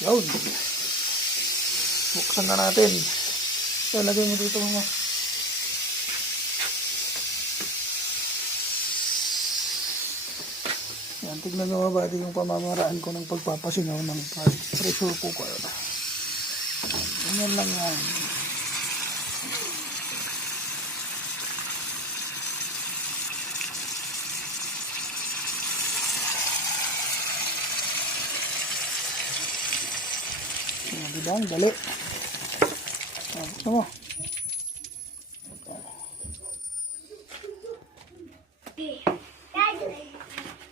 Yun. Buksan na natin. So, lagay mo dito mga. Yan, tignan nyo mga buddy yung pamamaraan ko ng pagpapasingaw ng pressure cooker. Ganyan lang yan. Yan, diba? Ang dali. Ah, buksan mo.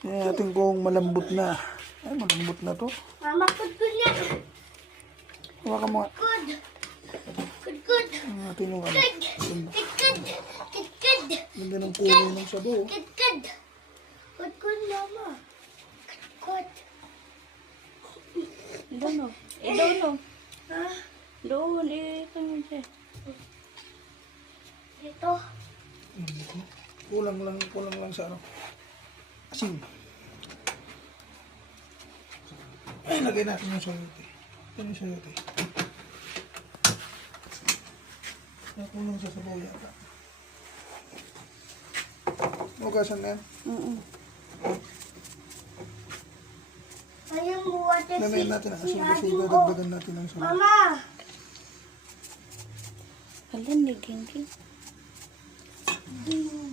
Yan natin kung malambot na. Ay, malambot na to. Mama, niya. Hawakan mo nga. Good. Good, good. Ang natin yung ano. Good, good. Ganda ng kulay ng sabo. oh. Good, good, mama. Doon o. Eh, doon o. Ha? Doon, eh, ito mo siya. Dito. Kulang lang, kulang lang sa ano. Asin. Ay, lagay natin yung sayote. Ito yung sayote. Nakulang sa sabaw yata. Magasan na yan? Mm -mm. 46 Lamayin natin ang kasigo-sigo. Dagdagan natin ang sunod. Mama! Alam ni Gingging. Hmm.